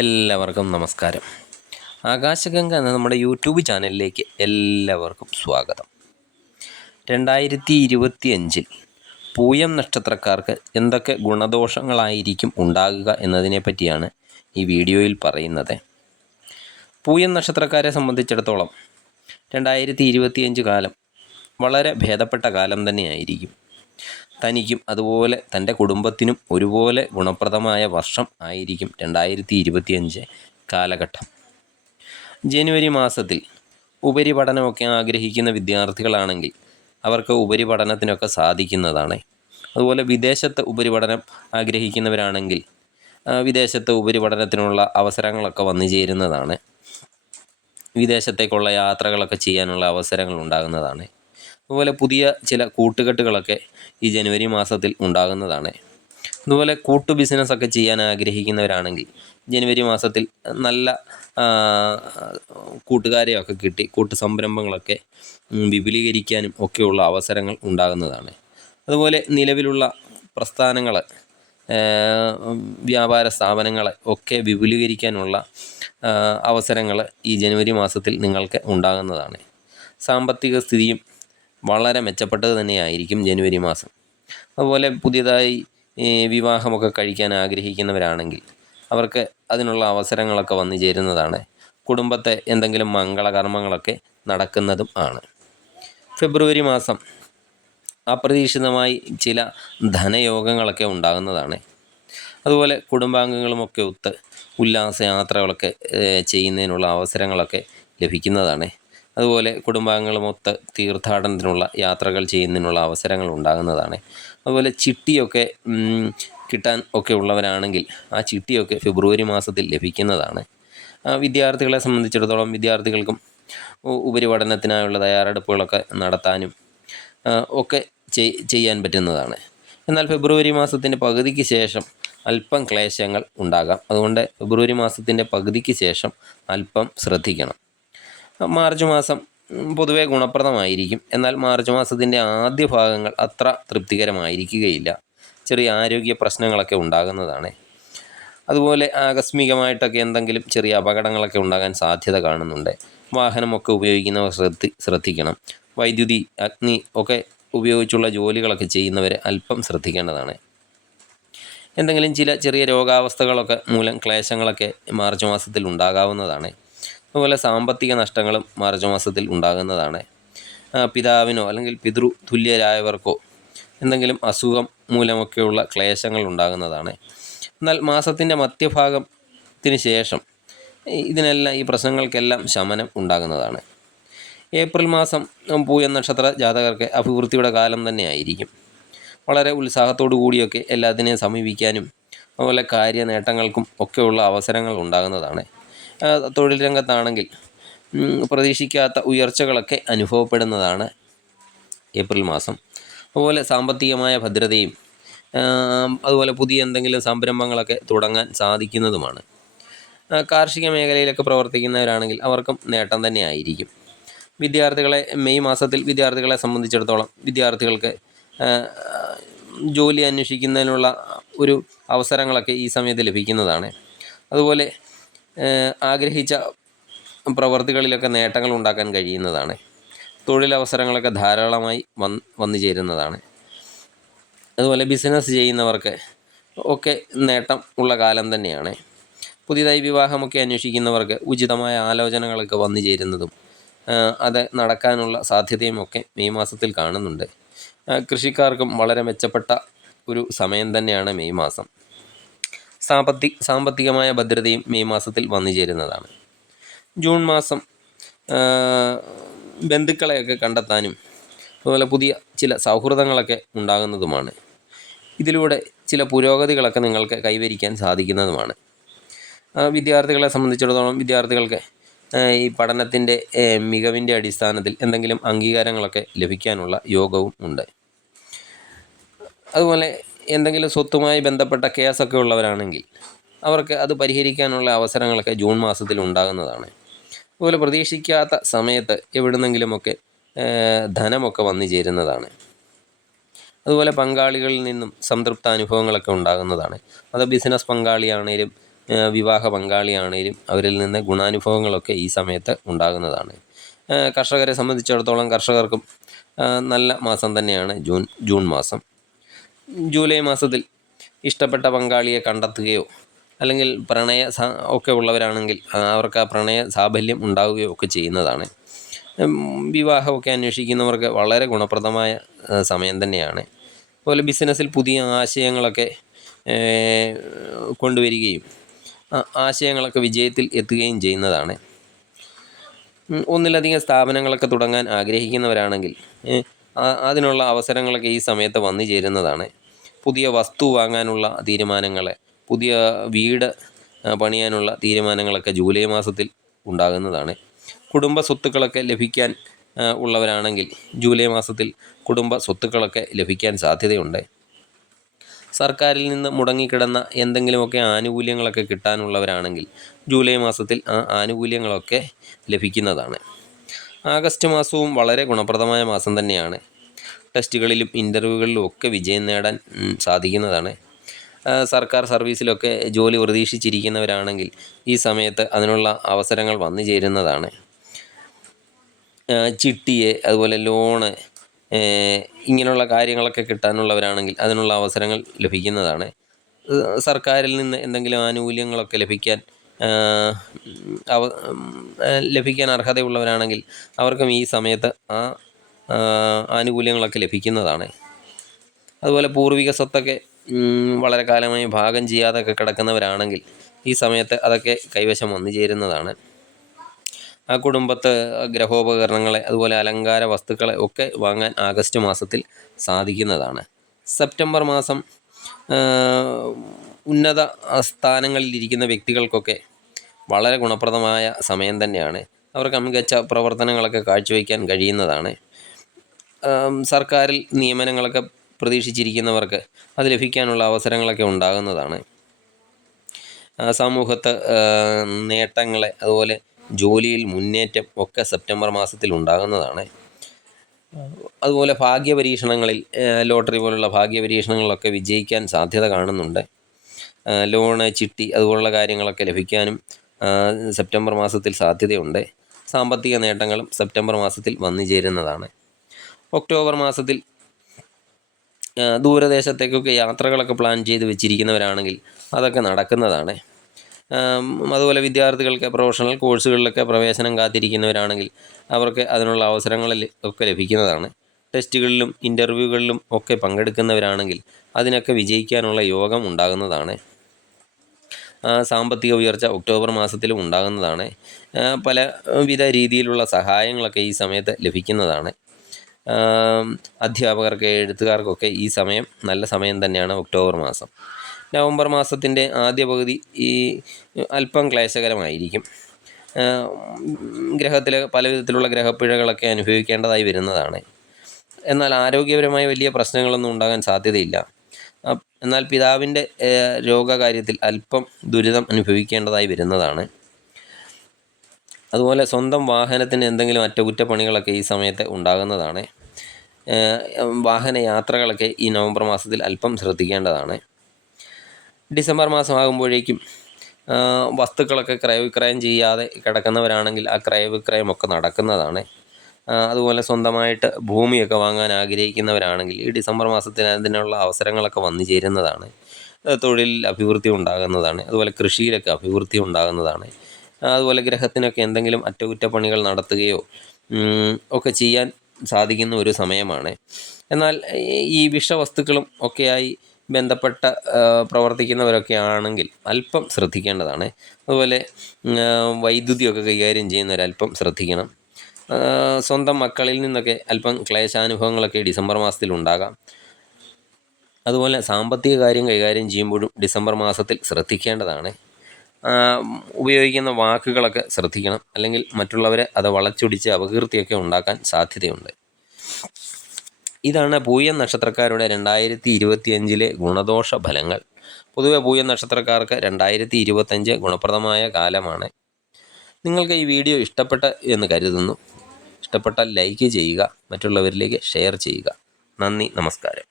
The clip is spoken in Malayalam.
എല്ലാവർക്കും നമസ്കാരം. ആകാശഗംഗ എന്ന നമ്മുടെ യൂട്യൂബ് ചാനലിലേക്ക് എല്ലാവർക്കും സ്വാഗതം. 2025 പൂയം നക്ഷത്രക്കാർക്ക് എന്തൊക്കെ ഗുണദോഷങ്ങളായിരിക്കും ഉണ്ടാകുക എന്നതിനെ പറ്റിയാണ് ഈ വീഡിയോയിൽ പറയുന്നത്. പൂയം നക്ഷത്രക്കാരെ സംബന്ധിച്ചിടത്തോളം 2025 കാലം വളരെ ഭേദപ്പെട്ട കാലം തന്നെയായിരിക്കും. തനിക്കും അതുപോലെ തൻ്റെ കുടുംബത്തിനും ഒരുപോലെ ഗുണപ്രദമായ വർഷം ആയിരിക്കും 2025 കാലഘട്ടം. ജനുവരി മാസത്തിൽ ഉപരിപഠനമൊക്കെ ആഗ്രഹിക്കുന്ന വിദ്യാർത്ഥികളാണെങ്കിൽ അവർക്ക് ഉപരിപഠനത്തിനൊക്കെ സാധിക്കുന്നതാണ്. അതുപോലെ വിദേശത്ത് ഉപരിപഠനം ആഗ്രഹിക്കുന്നവരാണെങ്കിൽ വിദേശത്ത് ഉപരിപഠനത്തിനുള്ള അവസരങ്ങളൊക്കെ വന്നു ചേരുന്നതാണ്. വിദേശത്തേക്കുള്ള യാത്രകളൊക്കെ ചെയ്യാനുള്ള അവസരങ്ങൾ ഉണ്ടാകുന്നതാണ്. അതുപോലെ പുതിയ ചില കൂട്ടുകെട്ടുകളൊക്കെ ഈ ജനുവരി മാസത്തിൽ ഉണ്ടാകുന്നതാണ്. അതുപോലെ കൂട്ടു ബിസിനസ്സൊക്കെ ചെയ്യാൻ ആഗ്രഹിക്കുന്നവരാണെങ്കിൽ ജനുവരി മാസത്തിൽ നല്ല കൂട്ടുകാരെയൊക്കെ കിട്ടി കൂട്ടു സംരംഭങ്ങളൊക്കെ വിപുലീകരിക്കാനും ഒക്കെയുള്ള അവസരങ്ങൾ ഉണ്ടാകുന്നതാണ്. അതുപോലെ നിലവിലുള്ള പ്രസ്ഥാനങ്ങൾ, വ്യാപാര സ്ഥാപനങ്ങൾ ഒക്കെ വിപുലീകരിക്കാനുള്ള അവസരങ്ങൾ ഈ ജനുവരി മാസത്തിൽ നിങ്ങൾക്ക് ഉണ്ടാകുന്നതാണ്. സാമ്പത്തിക സ്ഥിതിയും വളരെ മെച്ചപ്പെട്ടത് തന്നെയായിരിക്കും ജനുവരി മാസം. അതുപോലെ പുതിയതായി വിവാഹമൊക്കെ കഴിക്കാൻ ആഗ്രഹിക്കുന്നവരാണെങ്കിൽ അവർക്ക് അതിനുള്ള അവസരങ്ങളൊക്കെ വന്നു ചേരുന്നതാണ്. കുടുംബത്തെ എന്തെങ്കിലും മംഗളകർമ്മങ്ങളൊക്കെ നടക്കുന്നതും ആണ്. ഫെബ്രുവരി മാസം അപ്രതീക്ഷിതമായി ചില ധനയോഗങ്ങളൊക്കെ ഉണ്ടാകുന്നതാണ്. അതുപോലെ കുടുംബാംഗങ്ങളുമൊക്കെ ഒത്ത് ഉല്ലാസയാത്രകളൊക്കെ ചെയ്യുന്നതിനുള്ള അവസരങ്ങളൊക്കെ ലഭിക്കുന്നതാണ്. അതുപോലെ കുടുംബാംഗങ്ങളുമൊത്ത് തീർത്ഥാടനത്തിനുള്ള യാത്രകൾ ചെയ്യുന്നതിനുള്ള അവസരങ്ങൾ ഉണ്ടാകുന്നതാണ്. അതുപോലെ ചിട്ടിയൊക്കെ കിട്ടാൻ ഒക്കെ ഉള്ളവരാണെങ്കിൽ ആ ചിട്ടിയൊക്കെ ഫെബ്രുവരി മാസത്തിൽ ലഭിക്കുന്നതാണ്. വിദ്യാർത്ഥികളെ സംബന്ധിച്ചിടത്തോളം വിദ്യാർത്ഥികൾക്കും ഉപരിപഠനത്തിനായുള്ള തയ്യാറെടുപ്പുകളൊക്കെ നടത്താനും ഒക്കെ ചെയ്യാൻ പറ്റുന്നതാണ്. എന്നാൽ ഫെബ്രുവരി മാസത്തിൻ്റെ പകുതിക്ക് ശേഷം അല്പം ക്ലേശങ്ങൾ ഉണ്ടാകാം. അതുകൊണ്ട് ഫെബ്രുവരി മാസത്തിൻ്റെ പകുതിക്ക് ശേഷം അല്പം ശ്രദ്ധിക്കണം. മാർച്ച് മാസം പൊതുവെ ഗുണപ്രദമായിരിക്കും. എന്നാൽ മാർച്ച് മാസത്തിൻ്റെ ആദ്യ ഭാഗങ്ങൾ അത്ര തൃപ്തികരമായിരിക്കുകയില്ല. ചെറിയ ആരോഗ്യ പ്രശ്നങ്ങളൊക്കെ ഉണ്ടാകുന്നതാണ്. അതുപോലെ ആകസ്മികമായിട്ടൊക്കെ എന്തെങ്കിലും ചെറിയ അപകടങ്ങളൊക്കെ ഉണ്ടാകാൻ സാധ്യത കാണുന്നുണ്ട്. വാഹനമൊക്കെ ഉപയോഗിക്കുന്നവർ ശ്രദ്ധിക്കണം. വൈദ്യുതി, അഗ്നി ഒക്കെ ഉപയോഗിച്ചുള്ള ജോലികളൊക്കെ ചെയ്യുന്നവർ അല്പം ശ്രദ്ധിക്കേണ്ടതാണ്. എന്തെങ്കിലും ചെറിയ രോഗാവസ്ഥകളൊക്കെ മൂലം ക്ലേശങ്ങളൊക്കെ മാർച്ച് മാസത്തിൽ ഉണ്ടാകാവുന്നതാണ്. അതുപോലെ സാമ്പത്തിക നഷ്ടങ്ങളും മാർച്ച് മാസത്തിൽ ഉണ്ടാകുന്നതാണ്. പിതാവിനോ അല്ലെങ്കിൽ പിതൃതുല്യരായവർക്കോ എന്തെങ്കിലും അസുഖം മൂലമൊക്കെയുള്ള ക്ലേശങ്ങൾ ഉണ്ടാകുന്നതാണ്. എന്നാൽ മാസത്തിൻ്റെ മധ്യഭാഗത്തിന് ശേഷം ഈ പ്രശ്നങ്ങൾക്കെല്ലാം ശമനം ഉണ്ടാകുന്നതാണ്. ഏപ്രിൽ മാസം പൂയം നക്ഷത്ര ജാതകർക്ക് അഭിവൃദ്ധിയുടെ കാലം തന്നെയായിരിക്കും. വളരെ ഉത്സാഹത്തോടു കൂടിയൊക്കെ എല്ലാത്തിനെയും സമീപിക്കാനും അതുപോലെ കാര്യനേട്ടങ്ങൾക്കും ഒക്കെയുള്ള അവസരങ്ങൾ ഉണ്ടാകുന്നതാണ്. തൊഴിൽ രംഗത്താണെങ്കിൽ പ്രതീക്ഷിക്കാത്ത ഉയർച്ചകളൊക്കെ അനുഭവപ്പെടുന്നതാണ് ഏപ്രിൽ മാസം. അതുപോലെ സാമ്പത്തികമായ ഭദ്രതയും അതുപോലെ പുതിയ എന്തെങ്കിലും സംരംഭങ്ങളൊക്കെ തുടങ്ങാൻ സാധിക്കുന്നതുമാണ്. കാർഷിക മേഖലയിലൊക്കെ പ്രവർത്തിക്കുന്നവരാണെങ്കിൽ അവർക്കും നേട്ടം തന്നെ ആയിരിക്കും. മെയ് മാസത്തിൽ വിദ്യാർത്ഥികളെ സംബന്ധിച്ചിടത്തോളം വിദ്യാർത്ഥികൾക്ക് ജോലി അന്വേഷിക്കുന്നതിനുള്ള ഒരു അവസരങ്ങളൊക്കെ ഈ സമയത്ത് ലഭിക്കുന്നതാണ്. അതുപോലെ ആഗ്രഹിച്ച പ്രവർത്തികളിലൊക്കെ നേട്ടങ്ങൾ ഉണ്ടാക്കാൻ കഴിയുന്നതാണ്. തൊഴിലവസരങ്ങളൊക്കെ ധാരാളമായി വന്നു ചേരുന്നതാണ്. അതുപോലെ ബിസിനസ് ചെയ്യുന്നവർക്ക് ഒക്കെ നേട്ടം ഉള്ള കാലം തന്നെയാണ്. പുതിയതായി വിവാഹമൊക്കെ അന്വേഷിക്കുന്നവർക്ക് ഉചിതമായ ആലോചനകളൊക്കെ വന്നു ചേരുന്നതും അത് നടക്കാനുള്ള സാധ്യതയുമൊക്കെ മെയ് മാസത്തിൽ കാണുന്നുണ്ട്. കൃഷിക്കാർക്കും വളരെ മെച്ചപ്പെട്ട ഒരു സമയം തന്നെയാണ് മെയ് മാസം. സാമ്പത്തികമായ ഭദ്രതയും മെയ് മാസത്തിൽ വന്നു ചേരുന്നതാണ്. ജൂൺ മാസം ബന്ധുക്കളെയൊക്കെ കണ്ടെത്താനും അതുപോലെ പുതിയ ചില സൗഹൃദങ്ങളൊക്കെ ഉണ്ടാകുന്നതുമാണ്. ഇതിലൂടെ ചില പുരോഗതികളൊക്കെ നിങ്ങൾക്ക് കൈവരിക്കാൻ സാധിക്കുന്നതുമാണ്. വിദ്യാർത്ഥികളെ സംബന്ധിച്ചിടത്തോളം വിദ്യാർത്ഥികൾക്ക് ഈ പഠനത്തിൻ്റെ മികവിൻ്റെ അടിസ്ഥാനത്തിൽ എന്തെങ്കിലും അംഗീകാരങ്ങളൊക്കെ ലഭിക്കാനുള്ള യോഗവും ഉണ്ട്. അതുപോലെ എന്തെങ്കിലും സ്വത്തുമായി ബന്ധപ്പെട്ട കേസൊക്കെ ഉള്ളവരാണെങ്കിൽ അവർക്ക് അത് പരിഹരിക്കാനുള്ള അവസരങ്ങളൊക്കെ ജൂൺ മാസത്തിൽ ഉണ്ടാകുന്നതാണ്. അതുപോലെ പ്രതീക്ഷിക്കാത്ത സമയത്ത് എവിടുന്നെങ്കിലുമൊക്കെ ധനമൊക്കെ വന്നു ചേരുന്നതാണ്. അതുപോലെ പങ്കാളികളിൽ നിന്നും സംതൃപ്ത അനുഭവങ്ങളൊക്കെ ഉണ്ടാകുന്നതാണ്. അത് ബിസിനസ് പങ്കാളിയാണേലും വിവാഹ പങ്കാളിയാണേലും അവരിൽ നിന്ന് ഗുണാനുഭവങ്ങളൊക്കെ ഈ സമയത്ത് ഉണ്ടാകുന്നതാണ്. കർഷകരെ സംബന്ധിച്ചിടത്തോളം കർഷകർക്കും നല്ല മാസം തന്നെയാണ് ജൂൺ മാസം. ജൂലൈ മാസത്തിൽ ഇഷ്ടപ്പെട്ട പങ്കാളിയെ കണ്ടെത്തുകയോ അല്ലെങ്കിൽ ഒക്കെ ഉള്ളവരാണെങ്കിൽ അവർക്ക് ആ പ്രണയ സാഫല്യം ഉണ്ടാവുകയോ ഒക്കെ ചെയ്യുന്നതാണ്. വിവാഹമൊക്കെ അന്വേഷിക്കുന്നവർക്ക് വളരെ ഗുണപ്രദമായ സമയം തന്നെയാണ്. അതുപോലെ ബിസിനസ്സിൽ പുതിയ ആശയങ്ങളൊക്കെ കൊണ്ടുവരികയും ആശയങ്ങളൊക്കെ വിജയത്തിൽ എത്തുകയും ചെയ്യുന്നതാണ്. ഒന്നിലധികം സ്ഥാപനങ്ങളൊക്കെ തുടങ്ങാൻ ആഗ്രഹിക്കുന്നവരാണെങ്കിൽ അതിനുള്ള അവസരങ്ങളൊക്കെ ഈ സമയത്ത് വന്നു ചേരുന്നതാണ്. പുതിയ വസ്തു വാങ്ങാനുള്ള തീരുമാനങ്ങൾ, പുതിയ വീട് പണിയാനുള്ള തീരുമാനങ്ങളൊക്കെ ജൂലൈ മാസത്തിൽ ഉണ്ടാകുന്നതാണ്. കുടുംബ സ്വത്തുക്കളൊക്കെ ലഭിക്കാൻ ഉള്ളവരാണെങ്കിൽ ജൂലൈ മാസത്തിൽ കുടുംബ സ്വത്തുക്കളൊക്കെ ലഭിക്കാൻ സാധ്യതയുണ്ട്. സർക്കാരിൽ നിന്ന് മുടങ്ങിക്കിടന്ന എന്തെങ്കിലുമൊക്കെ ആനുകൂല്യങ്ങളൊക്കെ കിട്ടാനുള്ളവരാണെങ്കിൽ ജൂലൈ മാസത്തിൽ ആ ആനുകൂല്യങ്ങളൊക്കെ ലഭിക്കുന്നതാണ്. ആഗസ്റ്റ് മാസവും വളരെ ഗുണപ്രദമായ മാസം തന്നെയാണ്. ടെസ്റ്റുകളിലും ഇൻ്റർവ്യൂകളിലും ഒക്കെ വിജയം നേടാൻ സാധിക്കുന്നതാണ്. സർക്കാർ സർവീസിലൊക്കെ ജോലി പ്രതീക്ഷിച്ചിരിക്കുന്നവരാണെങ്കിൽ ഈ സമയത്ത് അതിനുള്ള അവസരങ്ങൾ വന്നു ചേരുന്നതാണ്. ചിട്ടിയെ അതുപോലെ ലോണ് ഇങ്ങനെയുള്ള കാര്യങ്ങളൊക്കെ കിട്ടാനുള്ളവരാണെങ്കിൽ അതിനുള്ള അവസരങ്ങൾ ലഭിക്കുന്നതാണ്. സർക്കാരിൽ നിന്ന് എന്തെങ്കിലും ആനുകൂല്യങ്ങളൊക്കെ ലഭിക്കാൻ അർഹതയുള്ളവരാണെങ്കിൽ അവർക്കും ഈ സമയത്ത് ആ ആനുകൂല്യങ്ങളൊക്കെ ലഭിക്കുന്നതാണ്. അതുപോലെ പൂർവിക സ്വത്തൊക്കെ വളരെ കാലമായി ഭാഗം ചെയ്യാതൊക്കെ കിടക്കുന്നവരാണെങ്കിൽ ഈ സമയത്ത് അതൊക്കെ കൈവശം വന്നു ചേരുന്നതാണ്. ആ കുടുംബത്ത് ഗ്രഹോപകരണങ്ങളെ അതുപോലെ അലങ്കാര വസ്തുക്കളെ ഒക്കെ വാങ്ങാൻ ആഗസ്റ്റ് മാസത്തിൽ സാധിക്കുന്നതാണ്. സെപ്റ്റംബർ മാസം ഉന്നത സ്ഥാനങ്ങളിലിരിക്കുന്ന വ്യക്തികൾക്കൊക്കെ വളരെ ഗുണപ്രദമായ സമയം തന്നെയാണ്. അവർക്ക് മികച്ച പ്രവർത്തനങ്ങളൊക്കെ കാഴ്ചവെക്കാൻ കഴിയുന്നതാണ്. സർക്കാരിൽ നിയമനങ്ങളൊക്കെ പ്രതീക്ഷിച്ചിരിക്കുന്നവർക്ക് അത് ലഭിക്കാനുള്ള അവസരങ്ങളൊക്കെ ഉണ്ടാകുന്നതാണ്. സമൂഹത്ത് നേട്ടങ്ങളെ അതുപോലെ ജോലിയിൽ മുന്നേറ്റം ഒക്കെ സെപ്റ്റംബർ മാസത്തിൽ ഉണ്ടാകുന്നതാണ്. അതുപോലെ ഭാഗ്യപരീക്ഷണങ്ങളിൽ ലോട്ടറി പോലുള്ള ഭാഗ്യപരീക്ഷണങ്ങളിലൊക്കെ വിജയിക്കാൻ സാധ്യത കാണുന്നുണ്ട്. ലോണ്, ചിട്ടി അതുപോലുള്ള കാര്യങ്ങളൊക്കെ ലഭിക്കാനും സെപ്റ്റംബർ മാസത്തിൽ സാധ്യതയുണ്ട്. സാമ്പത്തിക നേട്ടങ്ങളും സെപ്റ്റംബർ മാസത്തിൽ വന്നു ചേരുന്നതാണ്. ഒക്ടോബർ മാസത്തിൽ ദൂരദേശത്തേക്കൊക്കെ യാത്രകളൊക്കെ പ്ലാൻ ചെയ്ത് വെച്ചിരിക്കുന്നവരാണെങ്കിൽ അതൊക്കെ നടക്കുന്നതാണ്. അതുപോലെ വിദ്യാർത്ഥികൾക്ക് പ്രൊഫഷണൽ കോഴ്സുകളിലൊക്കെ പ്രവേശനം കാത്തിരിക്കുന്നവരാണെങ്കിൽ അവർക്ക് അതിനുള്ള അവസരങ്ങളിൽ ഒക്കെ ലഭിക്കുന്നതാണ്. ടെസ്റ്റുകളിലും ഇൻ്റർവ്യൂകളിലും ഒക്കെ പങ്കെടുക്കുന്നവരാണെങ്കിൽ അതിനൊക്കെ വിജയിക്കാനുള്ള യോഗം ഉണ്ടാകുന്നതാണ്. സാമ്പത്തിക ഉയർച്ച ഒക്ടോബർ മാസത്തിലും ഉണ്ടാകുന്നതാണ്. പലവിധ രീതിയിലുള്ള സഹായങ്ങളൊക്കെ ഈ സമയത്ത് ലഭിക്കുന്നതാണ്. അധ്യാപകർക്ക്, എഴുത്തുകാർക്കൊക്കെ ഈ സമയം നല്ല സമയം തന്നെയാണ് ഒക്ടോബർ മാസം. നവംബർ മാസത്തിൻ്റെ ആദ്യ പകുതി അല്പം ക്ലേശകരമായിരിക്കും. ഗ്രഹത്തിൽ പലവിധത്തിലുള്ള ഗ്രഹപ്പിഴകളൊക്കെ അനുഭവിക്കേണ്ടതായി വരുന്നതാണ്. എന്നാൽ ആരോഗ്യപരമായ വലിയ പ്രശ്നങ്ങളൊന്നും ഉണ്ടാകാൻ സാധ്യതയില്ല. എന്നാൽ പിതാവിൻ്റെ രോഗകാര്യത്തിൽ അല്പം ദുരിതം അനുഭവിക്കേണ്ടതായി വരുന്നതാണ്. അതുപോലെ സ്വന്തം വാഹനത്തിന് എന്തെങ്കിലും അറ്റകുറ്റപ്പണികളൊക്കെ ഈ സമയത്ത് ഉണ്ടാകുന്നതാണ്. വാഹന യാത്രകളൊക്കെ ഈ നവംബർ മാസത്തിൽ അല്പം ശ്രദ്ധിക്കേണ്ടതാണ്. ഡിസംബർ മാസമാകുമ്പോഴേക്കും വസ്തുക്കളൊക്കെ ക്രയവിക്രയം ചെയ്യാതെ കിടക്കുന്നവരാണെങ്കിൽ ആ ക്രയവിക്രയമൊക്കെ നടക്കുന്നതാണ്. അതുപോലെ സ്വന്തമായിട്ട് ഭൂമിയൊക്കെ വാങ്ങാൻ ആഗ്രഹിക്കുന്നവരാണെങ്കിൽ ഈ ഡിസംബർ മാസത്തിൽ അതിനുള്ള അവസരങ്ങളൊക്കെ വന്നു ചേരുന്നതാണ്. തൊഴിലിൽ അഭിവൃദ്ധി ഉണ്ടാകുന്നതാണ്. അതുപോലെ കൃഷിയിലൊക്കെ അഭിവൃദ്ധി ഉണ്ടാകുന്നതാണ്. അതുപോലെ ഗ്രഹത്തിനൊക്കെ എന്തെങ്കിലും അറ്റകുറ്റപ്പണികൾ നടത്തുകയോ ഒക്കെ ചെയ്യാൻ സാധിക്കുന്ന ഒരു സമയമാണ്. എന്നാൽ ഈ വിഷവസ്തുക്കളും ഒക്കെയായി ബന്ധപ്പെട്ട പ്രവർത്തിക്കുന്നവരൊക്കെ ആണെങ്കിൽ അല്പം ശ്രദ്ധിക്കേണ്ടതാണ്. അതുപോലെ വൈദ്യുതിയൊക്കെ കൈകാര്യം ചെയ്യുന്നവരല്പം ശ്രദ്ധിക്കണം. സ്വന്തം മക്കളിൽ നിന്നൊക്കെ അല്പം ക്ലേശാനുഭവങ്ങളൊക്കെ ഡിസംബർ മാസത്തിൽ ഉണ്ടാകാം. അതുപോലെ സാമ്പത്തിക കാര്യം കൈകാര്യം ചെയ്യുമ്പോഴും ഡിസംബർ മാസത്തിൽ ശ്രദ്ധിക്കേണ്ടതാണ്. ഉപയോഗിക്കുന്ന വാക്കുകളൊക്കെ ശ്രദ്ധിക്കണം, അല്ലെങ്കിൽ മറ്റുള്ളവരെ അത് വളച്ചൊടിച്ച് അപകീർത്തിയൊക്കെ ഉണ്ടാക്കാൻ സാധ്യതയുണ്ട്. ഇതാണ് പൂയം നക്ഷത്രക്കാരുടെ 2025 ഗുണദോഷ ഫലങ്ങൾ. പൊതുവെ പൂയം നക്ഷത്രക്കാർക്ക് 2025 ഗുണപ്രദമായ കാലമാണ്. നിങ്ങൾക്ക് ഈ വീഡിയോ ഇഷ്ടപ്പെട്ട എന്ന് കരുതുന്നു. ഇഷ്ടപ്പെട്ടാൽ ലൈക്ക് ചെയ്യുക, മറ്റുള്ളവരിലേക്ക് ഷെയർ ചെയ്യുക. നന്ദി, നമസ്കാരം.